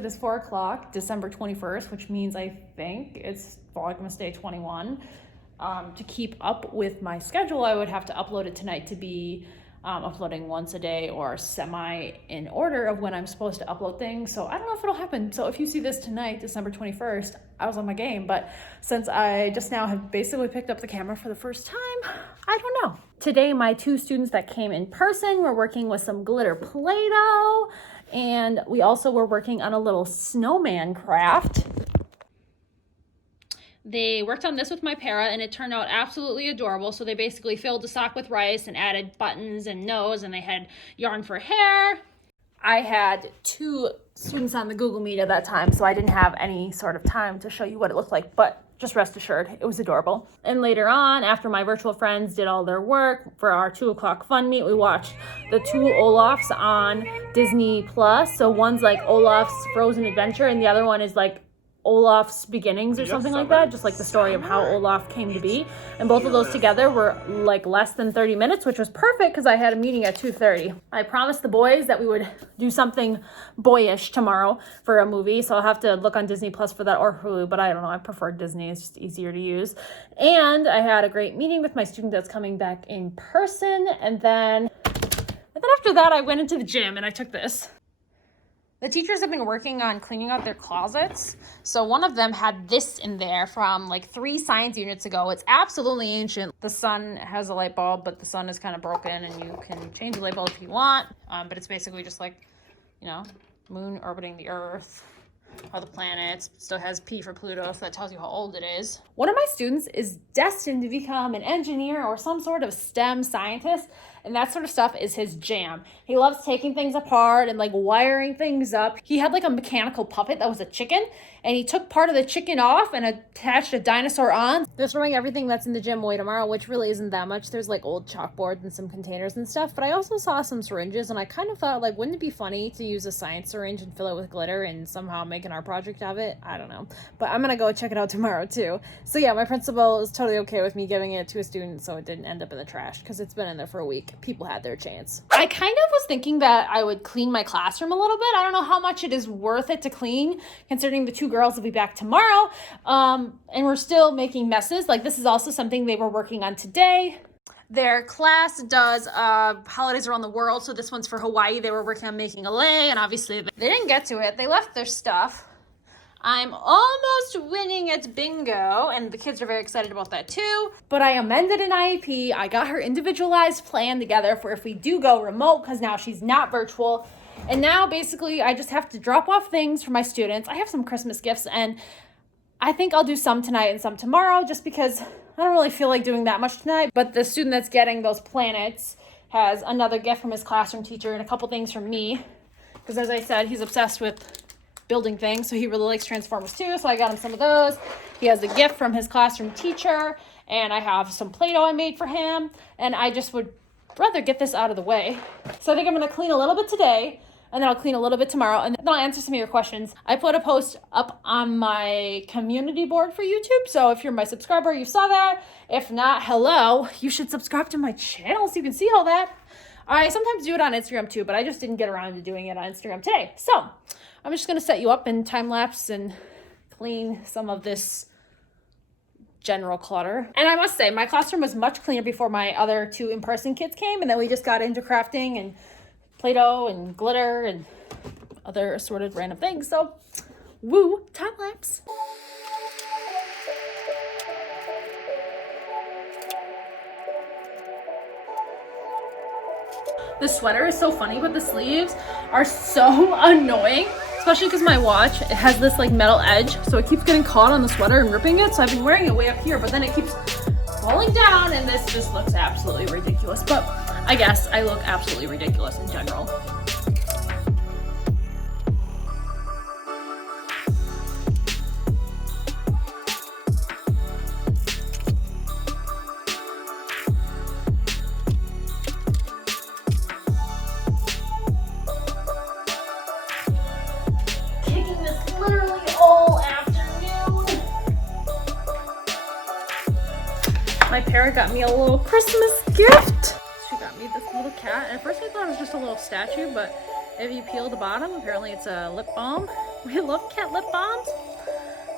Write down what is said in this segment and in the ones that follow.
It is 4 o'clock, December 21st, which means I think it's Vlogmas Day 21. To keep up with my schedule, I would have to upload it tonight to be uploading once a day or semi in order of when I'm supposed to upload things. So I don't know if it'll happen. So if you see this tonight, December 21st, I was on my game. But since I just now have basically picked up the camera for the first time, I don't know. Today, my two students that came in person were working with some glitter Play-Doh. And we also were working on a little snowman craft. They worked on this with my para and it turned out absolutely adorable. So they basically filled the sock with rice and added buttons and nose, and they had yarn for hair. I had two students on the Google Meet at that time, so I didn't have any sort of time to show you what it looked like, but just rest assured, it was adorable. And later on, after my virtual friends did all their work for our 2 o'clock fun meet, we watched the two Olafs on Disney Plus. So one's like Olaf's Frozen Adventure and the other one is like Olaf's Beginnings or something like that, just like the story of how Olaf came to be. And both of those together were like less than 30 minutes, which was perfect because I had a meeting at 2:30. I promised the boys that we would do something boyish tomorrow for a movie, so I'll have to look on Disney Plus for that or Hulu, but I don't know, I prefer Disney, it's just easier to use. And I had a great meeting with my student that's coming back in person, and then after that I went into the gym and I took this. The teachers have been working on cleaning out their closets. So one of them had this in there from like 3 science units ago. It's absolutely ancient. The sun has a light bulb, but the sun is kind of broken and you can change the light bulb if you want. But it's basically just like, you know, moon orbiting the earth, or the planets. Still has P for Pluto, so that tells you how old it is. One of my students is destined to become an engineer or some sort of STEM scientist, and that sort of stuff is his jam. He loves taking things apart and like wiring things up. He had like a mechanical puppet that was a chicken, and he took part of the chicken off and attached a dinosaur on. They're throwing everything that's in the gym away tomorrow, which really isn't that much. There's like old chalkboards and some containers and stuff, but I also saw some syringes, and I kind of thought, like, wouldn't it be funny to use a science syringe and fill it with glitter and somehow make an art project of it? I don't know, but I'm gonna go check it out tomorrow too. So yeah, my principal is totally okay with me giving it to a student so it didn't end up in the trash, because it's been in there for a week. People had their chance. I kind of was thinking that I would clean my classroom a little bit. I don't know how much it is worth it to clean, considering the 2 girls will be back tomorrow, and we're still making messes. Like, this is also something they were working on today. Their class does holidays around the world, so this one's for Hawaii. They were working on making a lei, and obviously they didn't get to it. They left their stuff. I'm almost winning at bingo, and the kids are very excited about that too. But I amended an IEP. I got her individualized plan together for if we do go remote, because now she's not virtual. And now basically I just have to drop off things for my students. I have some Christmas gifts, and I think I'll do some tonight and some tomorrow, just because I don't really feel like doing that much tonight. But the student that's getting those planets has another gift from his classroom teacher and a couple things from me, because as I said, he's obsessed with building things, so he really likes Transformers too, so I got him some of those. He has a gift from his classroom teacher, and I have some Play-Doh I made for him, and I just would rather get this out of the way. So I think I'm going to clean a little bit today, and then I'll clean a little bit tomorrow, and then I'll answer some of your questions. I put a post up on my community board for YouTube, so if you're my subscriber, you saw that. If not, hello, you should subscribe to my channel so you can see all that. I sometimes do it on Instagram too, but I just didn't get around to doing it on Instagram today. So I'm just going to set you up in time lapse and clean some of this general clutter. And I must say, my classroom was much cleaner before my other 2 in-person kids came, and then we just got into crafting and Play-Doh and glitter and other assorted random things. So, woo, time lapse. The sweater is so funny, but the sleeves are so annoying, especially because my watch, it has this like metal edge, so it keeps getting caught on the sweater and ripping it. So I've been wearing it way up here, but then it keeps falling down, and this just looks absolutely ridiculous. But I guess I look absolutely ridiculous in general. My parent got me a little Christmas gift. She got me this little cat. And at first I thought it was just a little statue, but if you peel the bottom, apparently it's a lip balm. We love cat lip balms.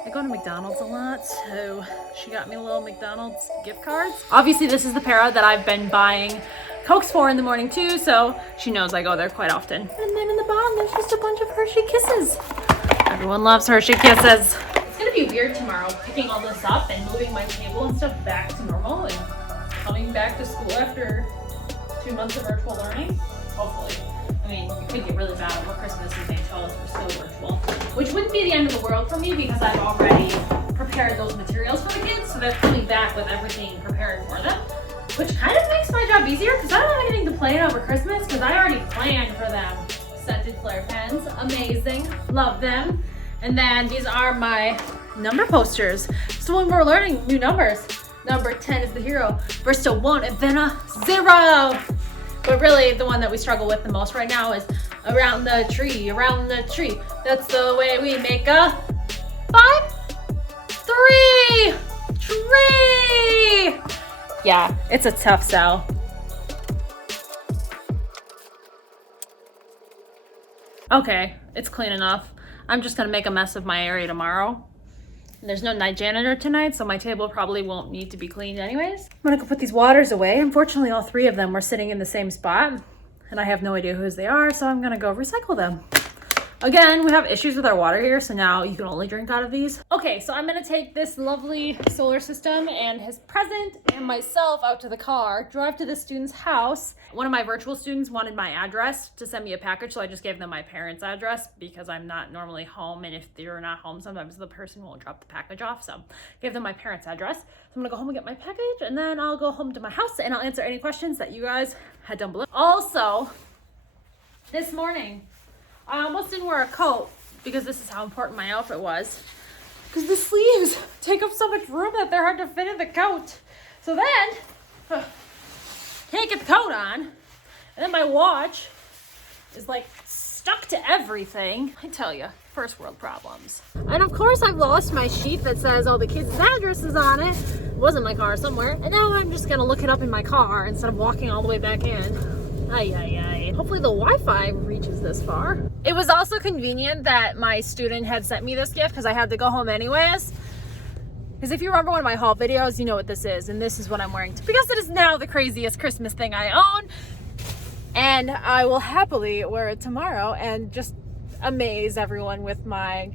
I go to McDonald's a lot, so she got me little McDonald's gift cards. Obviously, this is the para that I've been buying Cokes for in the morning too, so she knows I go there quite often. And then in the bottom, there's just a bunch of Hershey Kisses. Everyone loves Hershey Kisses. It's gonna be weird tomorrow, picking all this up and moving my table and stuff back to normal and coming back to school after 2 months of virtual learning, hopefully. I mean, it could get really bad over Christmas and they tell us we're still virtual, which wouldn't be the end of the world for me because I've already prepared those materials for the kids, so they're coming back with everything prepared for them, which kind of makes my job easier because I don't have anything to plan over Christmas because I already planned for them. Scented flare pens, amazing, love them. And then these are my number posters. So when we're learning new numbers, number 10 is the hero, first a 1 and then a 0. But really the one that we struggle with the most right now is around the tree, around the tree. That's the way we make a 5, 3, tree. Yeah, it's a tough sell. Okay, it's clean enough. I'm just gonna make a mess of my area tomorrow. There's no night janitor tonight, so my table probably won't need to be cleaned anyways. I'm gonna go put these waters away. Unfortunately, all 3 of them were sitting in the same spot, and I have no idea whose they are, so I'm gonna go recycle them. Again, we have issues with our water here, so now you can only drink out of these. Okay, so I'm gonna take this lovely solar system and his present and myself out to the car, drive to the student's house. One of my virtual students wanted my address to send me a package, so I just gave them my parents' address because I'm not normally home, and if they're not home, sometimes the person won't drop the package off, so give them my parents' address. So I'm gonna go home and get my package, and then I'll go home to my house and I'll answer any questions that you guys had down below. Also, this morning, I almost didn't wear a coat because this is how important my outfit was. Because the sleeves take up so much room that they're hard to fit in the coat. So then, can't get the coat on. And then my watch is like stuck to everything. I tell you, first world problems. And of course I've lost my sheet that says all the kids' addresses on it. It was in my car somewhere. And now I'm just gonna look it up in my car instead of walking all the way back in. Ay, ay, ay. Hopefully the Wi-Fi reaches this far. It was also convenient that my student had sent me this gift because I had to go home anyways. Because if you remember one of my haul videos, you know what this is. And this is what I'm wearing because it is now the craziest Christmas thing I own. And I will happily wear it tomorrow and just amaze everyone with my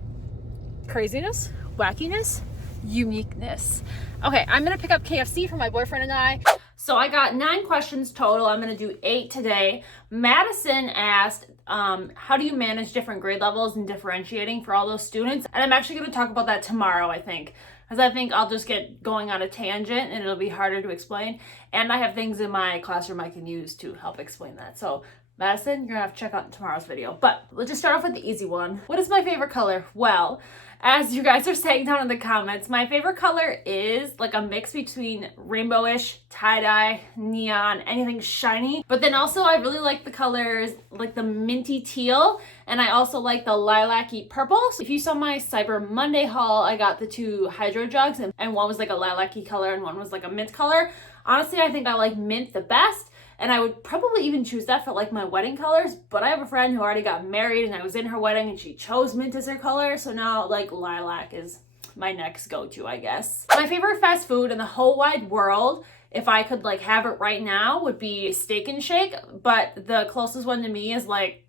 craziness, wackiness, uniqueness. Okay, I'm gonna pick up KFC for my boyfriend and I. So I got 9 questions total. I'm gonna do 8 today. Madison asked, how do you manage different grade levels and differentiating for all those students? And I'm actually gonna talk about that tomorrow, I think. Because I think I'll just get going on a tangent and it'll be harder to explain. And I have things in my classroom I can use to help explain that. So Madison, you're gonna have to check out tomorrow's video. But let's just start off with the easy one. What is my favorite color? Well, as you guys are saying down in the comments, my favorite color is like a mix between rainbowish, tie-dye, neon, anything shiny. But then also I really like the colors like the minty teal, and I also like the lilac-y purple. So if you saw my Cyber Monday haul, I got the 2 hydro jugs, and one was like a lilac-y color and one was like a mint color. Honestly, I think I like mint the best. And I would probably even choose that for like my wedding colors, but I have a friend who already got married and I was in her wedding and she chose mint as her color. So now like lilac is my next go-to, I guess. My favorite fast food in the whole wide world, if I could like have it right now, would be Steak and Shake. But the closest one to me is like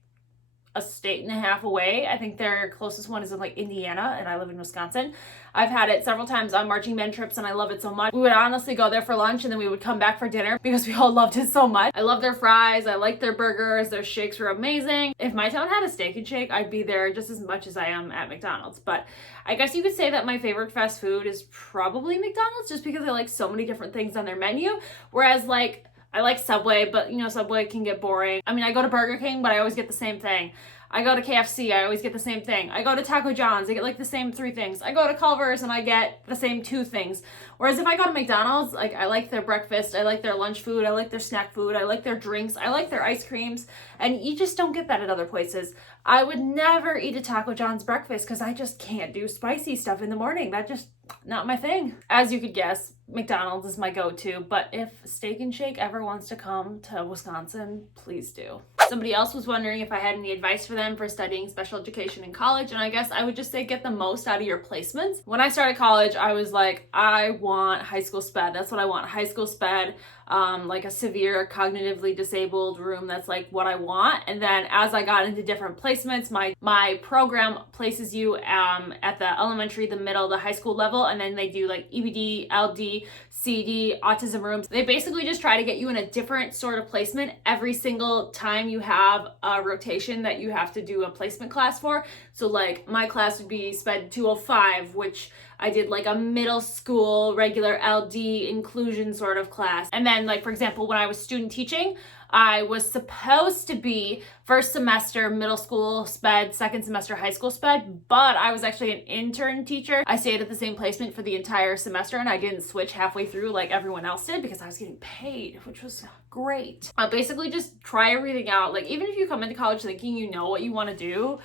a state and a half away. I think their closest one is in like Indiana and I live in Wisconsin. I've had it several times on marching band trips and I love it so much. We would honestly go there for lunch and then we would come back for dinner because we all loved it so much. I love their fries. I like their burgers. Their shakes were amazing. If my town had a Steak and Shake, I'd be there just as much as I am at McDonald's. But I guess you could say that my favorite fast food is probably McDonald's just because I like so many different things on their menu. Whereas like I like Subway, but you know, Subway can get boring. I mean, I go to Burger King, but I always get the same thing. I go to KFC, I always get the same thing. I go to Taco John's, I get like the same 3 things. I go to Culver's and I get the same 2 things. Whereas if I go to McDonald's, like I like their breakfast, I like their lunch food, I like their snack food, I like their drinks, I like their ice creams, and you just don't get that at other places. I would never eat a Taco John's breakfast because I just can't do spicy stuff in the morning. That's just not my thing. As you could guess, McDonald's is my go-to, but if Steak and Shake ever wants to come to Wisconsin, please do. Somebody else was wondering if I had any advice for them for studying special education in college, and I guess I would just say get the most out of your placements. When I started college, I was like, I want high school sped. That's what I want, high school sped, like a severe cognitively disabled room. That's like what I want. And then as I got into different placements, my program places you at the elementary, the middle, the high school level, and then they do like EBD, LD, CD, autism rooms. They basically just try to get you in a different sort of placement every single time you have a rotation that you have to do a placement class for. So like my class would be SPED 205, which I did like a middle school regular LD inclusion sort of class. And then like, for example, when I was student teaching, I was supposed to be first semester middle school SPED, second semester high school SPED, but I was actually an intern teacher. I stayed at the same placement for the entire semester and I didn't switch halfway through like everyone else did because I was getting paid, which was great. Basically just try everything out. Like even if you come into college thinking you know what you want to do,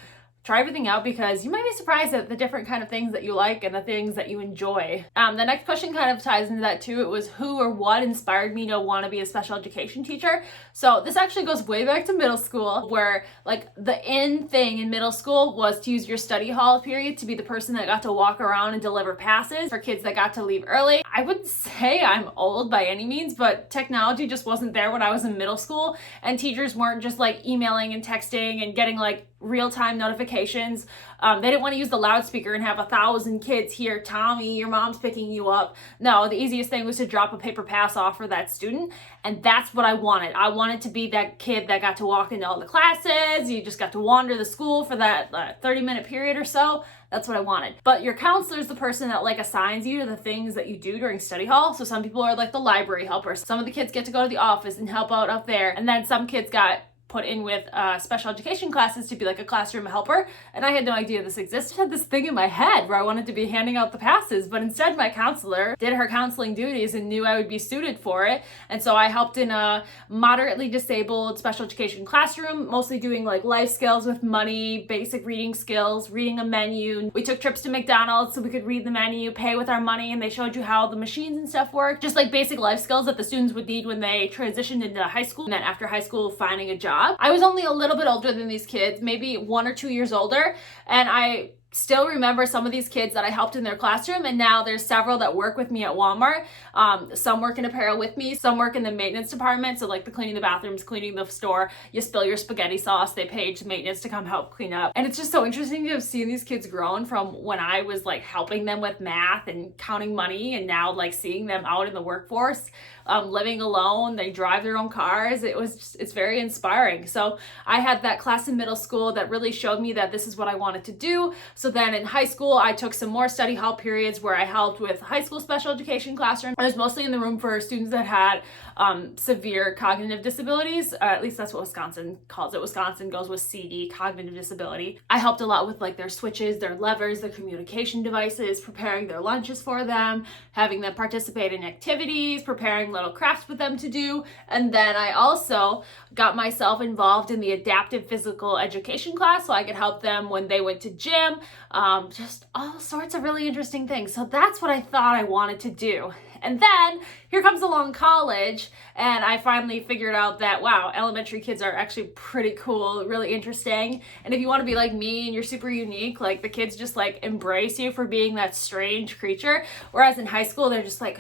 try everything out because you might be surprised at the different kind of things that you like and the things that you enjoy. The next question kind of ties into that too. It was who or what inspired me to want to be a special education teacher. So this actually goes way back to middle school, where like the in thing in middle school was to use your study hall period to be the person that got to walk around and deliver passes for kids that got to leave early. I wouldn't say I'm old by any means, but technology just wasn't there when I was in middle school, and teachers weren't just like emailing and texting and getting like real-time notifications. They didn't want to use the loudspeaker and have 1,000 kids hear, Tommy, your mom's picking you up. No, the easiest thing was to drop a paper pass off for that student. And that's what I wanted. I wanted to be that kid that got to walk into all the classes. You just got to wander the school for that 30-minute period or so. That's what I wanted. But your counselor is the person that like assigns you to the things that you do during study hall. So some people are like the library helpers. Some of the kids get to go to the office and help out there. And then some kids got put in with special education classes to be like a classroom helper, and I had no idea this existed. I had this thing in my head where I wanted to be handing out the passes, but instead my counselor did her counseling duties and knew I would be suited for it, and so I helped in a moderately disabled special education classroom, mostly doing like life skills with money, basic reading skills, reading a menu. We took trips to McDonald's so we could read the menu, pay with our money, and they showed you how the machines and stuff work, just like basic life skills that the students would need when they transitioned into high school, and then after high school finding a job. I was only a little bit older than these kids, maybe 1 or 2 years older, and I still remember some of these kids that I helped in their classroom, and now there's several that work with me at Walmart. Some work in apparel with me, some work in the maintenance department, so like the cleaning the bathrooms, cleaning the store, you spill your spaghetti sauce, they page maintenance to come help clean up. And it's just so interesting to have seen these kids grown from when I was like helping them with math and counting money, and now like seeing them out in the workforce, living alone, they drive their own cars. It's very inspiring. So I had that class in middle school that really showed me that this is what I wanted to do. So then in high school, I took some more study hall periods where I helped with high school special education classroom. I was mostly in the room for students that had severe cognitive disabilities. At least that's what Wisconsin calls it. Wisconsin goes with CD, cognitive disability. I helped a lot with like their switches, their levers, their communication devices, preparing their lunches for them, having them participate in activities, preparing little crafts with them to do. And then I also got myself involved in the adaptive physical education class so I could help them when they went to gym, just all sorts of really interesting things. So that's what I thought I wanted to do. And then here comes along college, and I finally figured out that, wow, elementary kids are actually pretty cool, really interesting. And if you want to be like me and you're super unique, like the kids just like embrace you for being that strange creature. Whereas in high school, they're just like,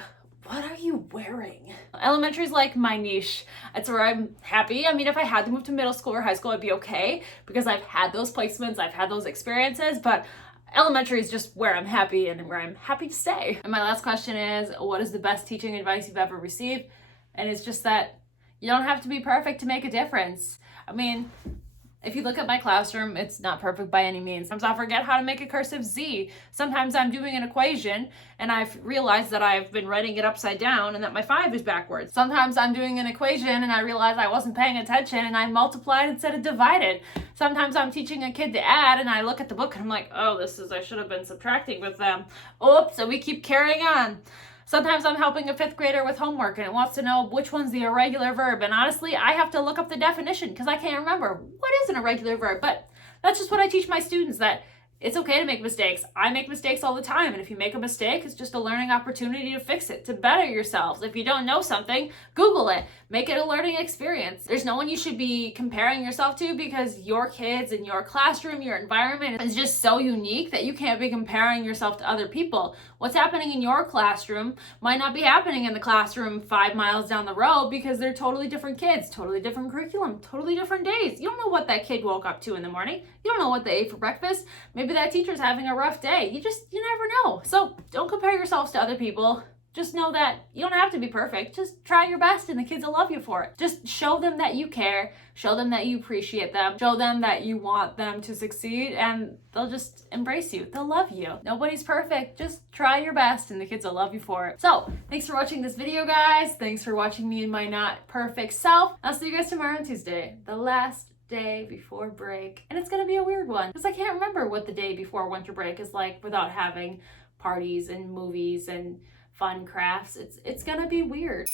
what are you wearing? Elementary is like my niche. It's where I'm happy. I mean, if I had to move to middle school or high school, I'd be okay because I've had those placements, I've had those experiences, but elementary is just where I'm happy and where I'm happy to stay. And my last question is, what is the best teaching advice you've ever received? And it's just that you don't have to be perfect to make a difference. I mean, if you look at my classroom, it's not perfect by any means. Sometimes I'll forget how to make a cursive Z. Sometimes I'm doing an equation and I've realized that I've been writing it upside down and that my 5 is backwards. Sometimes I'm doing an equation and I realize I wasn't paying attention and I multiplied instead of divided. Sometimes I'm teaching a kid to add and I look at the book and I'm like, oh, I should have been subtracting with them. Oops, and we keep carrying on. Sometimes I'm helping a 5th grader with homework and it wants to know which one's the irregular verb. And honestly, I have to look up the definition because I can't remember what is an irregular verb. But that's just what I teach my students, that It's okay to make mistakes. I make mistakes all the time. And if you make a mistake, it's just a learning opportunity to fix it, to better yourselves. If you don't know something, Google it. Make it a learning experience. There's no one you should be comparing yourself to, because your kids and your classroom, your environment is just so unique that you can't be comparing yourself to other people. What's happening in your classroom might not be happening in the classroom 5 miles down the road, because they're totally different kids, totally different curriculum, totally different days. You don't know what that kid woke up to in the morning. You don't know what they ate for breakfast. Maybe that teacher's having a rough day. You never know. So don't compare yourselves to other people. Just know that you don't have to be perfect. Just try your best and the kids will love you for it. Just show them that you care. Show them that you appreciate them. Show them that you want them to succeed, and they'll just embrace you. They'll love you. Nobody's perfect. Just try your best and the kids will love you for it. So thanks for watching this video, guys. Thanks for watching me and my not perfect self. I'll see you guys tomorrow on Tuesday, the last day before break. And it's gonna be a weird one because I can't remember what the day before winter break is like without having parties and movies and fun crafts. It's gonna be weird.